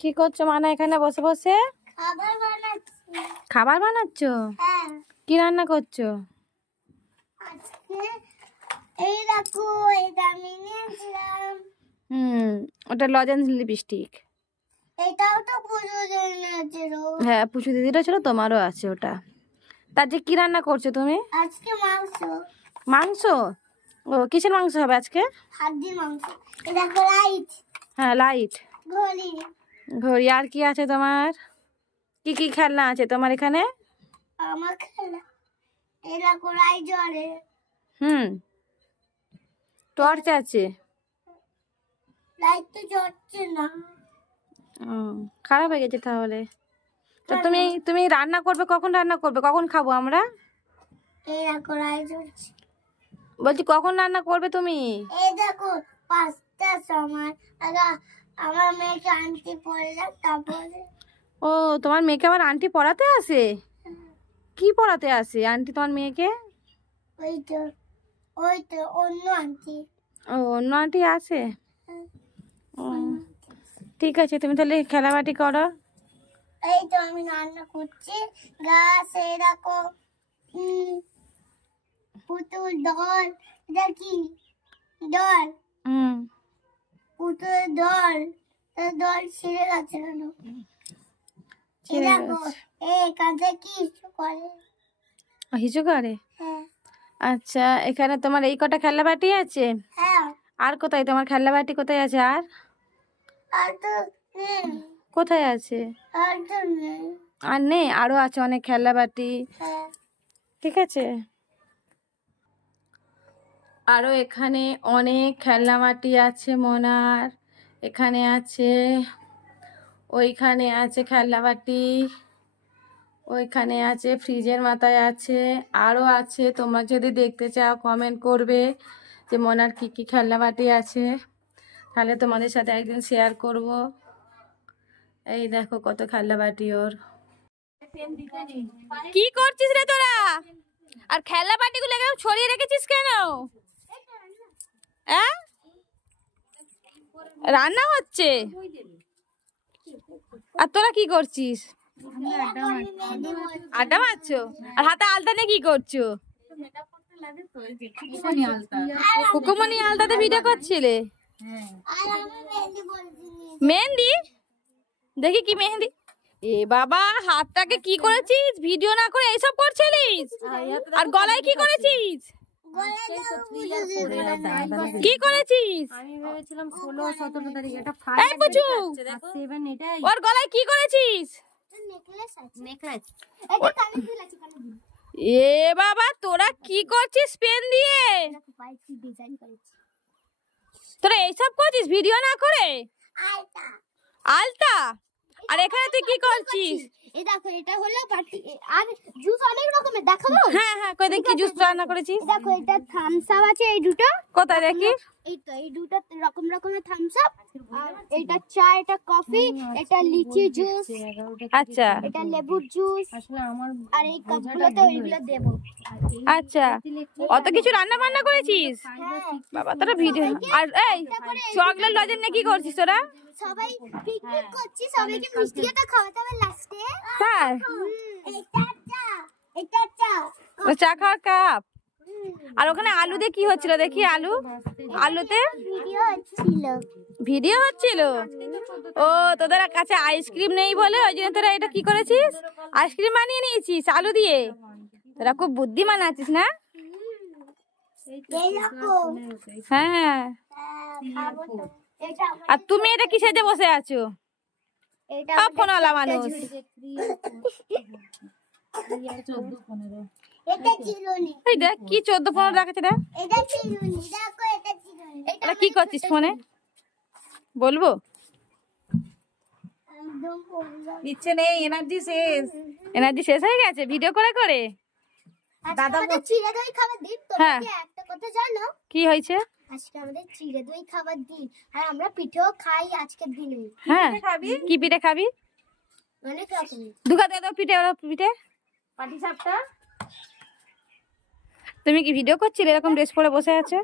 কি করছো মানে এখানে বসে বসে? খাবার বানাচ্ছো? কি রান্না করছো? ওটা লজেন্স লিপস্টিক। হ্যাঁ, পুচু দিদিরও ছিল, তোমারও আছে ওটা। তার যে কি রান্না করছো তুমি আজকে? মাংস। ও, কিসের মাংস হবে আজকে? হাড্ডির মাংস। হ্যাঁ, লাইট ঘড়ি। আর কি আছে তোমার? কি কি খেলনা আছে তোমার এখানে? আমার খেলনা টর্চ আছে। লাইট তো জ্বলছে না। খারাপ হয়ে গেছে তাহলে। তো তুমি রান্না করবে কখন? রান্না করবে কখন? খাবো আমরা। বলছি কখন রান্না করবে তুমি? এই দেখো 5টার সময়। আমার মেয়েকে আন্টি পড়ে যাক তারপরে। ও, তোমার মেয়েকে আবার আন্টি পড়াতে আসে? কি পড়াতে আসে আন্টি তোমার মেয়েকে? ওই তো অন্য আন্টি। ও, অন্য আন্টি আছে। ঠিক আছে, তুমি তাহলে খেলাবাটি করো। এই তো আমি রান্না করছি। গাছ এরকম পুতুল দল। এটা কি দল? পুতুল দল। দল ছিঁড়ে গেছে কেন? কাঁধে কি হিসু করে? আচ্ছা, এখানে তোমার এই কটা খেলনাবাটি আছে? আর কোথায় তোমার খেলনাবাটি কোথায় আছে? আর কোথায় আছে? আর নেই? আরো আছে অনেক খেলনাবাটি। ঠিক আছে, আরো এখানে অনেক খেলনাবাটি আছে মোনার। এখানে আছে, ওইখানে আছে খেলনাবাটি, ওইখানে আছে, ফ্রিজের মাথায় আছে, আরো আছে। তোমরা যদি দেখতে চাও কমেন্ট করবে যে মোনার কি কি খেলনাবাটি আছে, তাহলে তোমাদের সাথে একদিন শেয়ার করব। এই দেখো কত খেলনাবাটি ওর। কি করছিস রে তোরা? আর খেলনাবাটি গুলো একদম ছড়িয়ে রেখেছিস কেন? রান্না হচ্ছে আর তোরা কি করছিস? আড্ডা মারছো? আর হাতে আলতা নিয়ে কি করছো? কুকুমনি আলতাতে ভিডিও করছিলে? মেহেন্দি? দেখি কি মেহেন্দি। এ বাবা, হাতটাকে কি করেছিস? ভিডিও না করে এইসব করছিলিস? আর গলায় কি করেছিস? কি করেছিস? আমি ভেবেছিলাম 16-17 তারিখ। এটা 7 ওর গলায় কি করেছিস? এ বাবা, তোরা কি করছিস পেন দিয়ে? তোরা এইসব করছিস ভিডিও না করে? আলতা। আর এখানে তুই কি করছিস? এই দেখো, এটা হলো বাটি। আর জুস অনেক রকমের দেখাবো? হ্যাঁ হ্যাঁ, কই দেখি জুস রান্না করেছিস। দেখো, এটা থামস আপ আছে। এই দুটো কোথায় দেখি? এই তো, এই দুটো রকম রকমের থামস আপ। আর এটা চা, এটা কফি, এটা লিচি জুস। আচ্ছা, এটা লেবুর জুস। আসলে আমার আর এই কাপগুলোতে ওইগুলো দেব। আচ্ছা, অত কিছু রান্না বান্না করেছিস? বাবা, তোরা ভিডিও। আর এই চকলেট লজেন নিয়ে কি করছিস তোরা? সবাই পিকনিক করছি, সবাইকে মিষ্টি এটা খাওয়াতে হবে লাস্টে। হ্যাঁ, এটা চা খাওয়ার কাপ। আর ওখানে আলু দিয়ে কি হচ্ছিল দেখি? আলুতে ভিডিও হচ্ছিল। ও, তোদের কাছে আইসক্রিম নেই বলে ওই জন্য তোরা এটা কি করেছিস? আইসক্রিম বানিয়ে নিয়েছিস আলু দিয়ে। তোরা খুব বুদ্ধিমান আছিস না? হ্যাঁ। আর তুমি এটা কিসে যে বসে আছো? ফোনওয়ালা মানুষ। এই দেখ কি 14-15 দেখাচ্ছে। এটা কি করছিস ফোনে? বলবো? ইচ্ছে নেই, এনার্জি শেষ হয়ে গেছে ভিডিও করে করে। দাদা চিড়ে দই খাবার দিন। তোমাকে একটা কথা জানো? কি হয়েছে? আজকে আমাদের চিড়ে দই খাবার দিন, আর আমরা পিঠেও খাই আজকের দিনে। হ্যাঁ, কি পিঠে খাবি? অনেক রকমের। দুগা দে দাও পিঠে পাটি সাপটা। তুমি কি ভিডিও করছিলে এরকম ড্রেস পরে বসে আছে?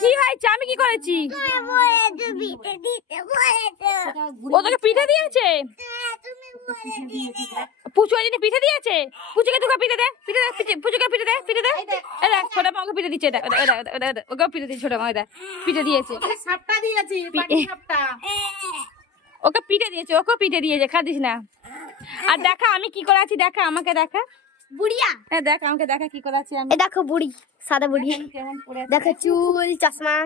কি হয়েছে? আমি কি করেছি? ও তোকে পিঠে দিয়েছে? পুচু ওই জন্য পিঠে দিয়েছে? পুচুকে তোকে পিঠে দে, পিঠে দে, পুচুকে পিঠে দে, পিঠে দে। এই দেখ ছোট মা ওকে পিঠে দিচ্ছে, ওকে পিঠে দিচ্ছে, ছোট মা পিঠে দিয়েছে। ওকে পিঠে দিয়েছে, ওকে পিঠে দিয়েছে, খাদিস না। আর দেখা আমি কি করে আছি, দেখা আমাকে দেখা বুড়িয়া। হ্যাঁ দেখ আমাকে দেখা কি করে আছি আমি। দেখো বুড়ি, সাদা বুড়ি, দেখো চুল চশমা।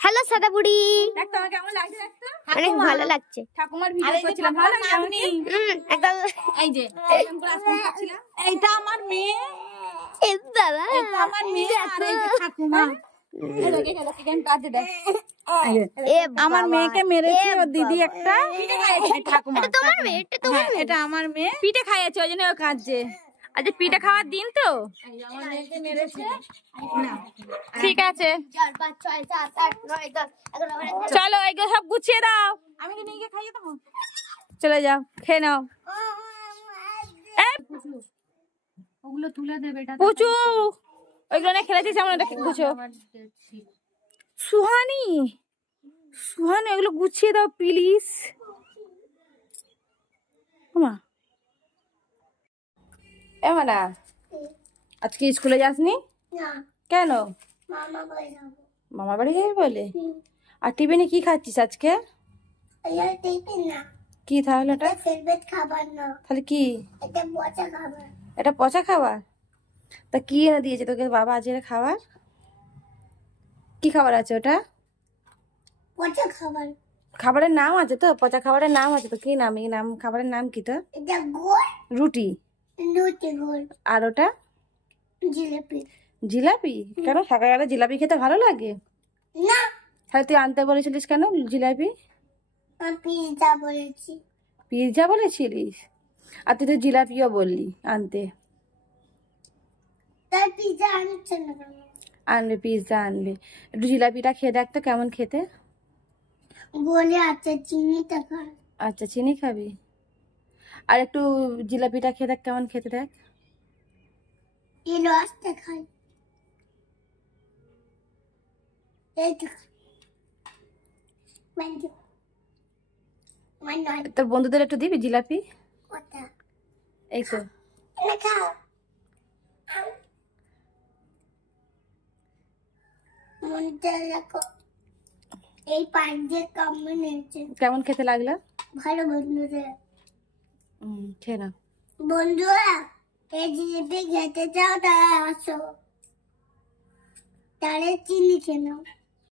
হ্যালো সাদা বুড়ি, দেখ তো আমাকে কেমন লাগছে? দেখতো অনেক ভালো লাগছে। ঠাকুমার ভিডিও করছিলাম, ভালো লাগছে আপনি একদম। এই যে এরকম করে আসতে করছিলাম। এইটা আমার মেয়ে, এ বাবা এটা আমার মেয়ে, আর এই যে ঠাকুমা। এই দেখে দেখে কেন কাটে দেখ। আমার মেয়েকে মেরেছে ওর দিদি একটা ঠাকুমা। এটা তোমার মেয়ে? এটা তোমার মেয়ে? এটা আমার মেয়ে, পিঠে খাইয়েছে ওই জন্য ও কাঁদছে। আজ পিঠে খাওয়ার দিন তো, আমার মেয়েকে মেরেছে। ঠিক আছে চলো এগুলো সব গুছিয়ে দাও, আমি নিয়ে গিয়ে খাইয়ে দেবো। চলে যাও, খেয়ে নাও। ওগুলো তুলে দেবে, পুচু ওইগুলো না খেলেছিস এমন গুছো। সুহানি, সুহানি এগুলো গুছিয়ে দাও প্লিজ। এমানা আজকে স্কুলে যাসনি কেন? মামা বাড়ি যাবি বলে? আর টিফিনে কি খাচ্ছিস আজকে? কি তাহলে ওটা? তাহলে কি? এটা পচা খাবার? তা কি এনে দিয়েছে তোকে বাবা আজকে খাবার? কি খাবার আছে ওটা? পচা খাবার। খাবারের নাম আছে তো? পচা খাবারের নাম আছে তো? কি নাম? এই নাম খাবারের নাম কি তো? রুটি। আর ওটা? জিলাপি। জিলাপি? কেন সকালবেলা জিলাপি খেতে ভালো লাগে না? তাহলে তুই আনতে বলেছিলিস কেন জিলাপি? পিৎজা বলেছি। পিৎজা বলেছিলিস? আর তুই তো জিলাপিও বললি আনতে। তাই পিৎজা আনছে না কেন? আনবে, পিৎজা আনবে। একটু জিলাপিটা খেয়ে দেখ তো কেমন খেতে। বলে আচ্ছা চিনিটা খা। আচ্ছা চিনি খাবি? আর একটু জিলাপিটা খেয়ে দেখ কেমন খেতে দেখ। এই রসটা খাই। তোর বন্ধুদের একটু দিবি জিলাপি? এই তো এই পাঁচ দিয়ে কেমন খেতে লাগলো? ভালো বন্ধুদের। খেয়ে না বন্ধুরা, এই জিলিপি খেতে চাও তারা আসো, তাহলে চিনি খেয়ে নাও।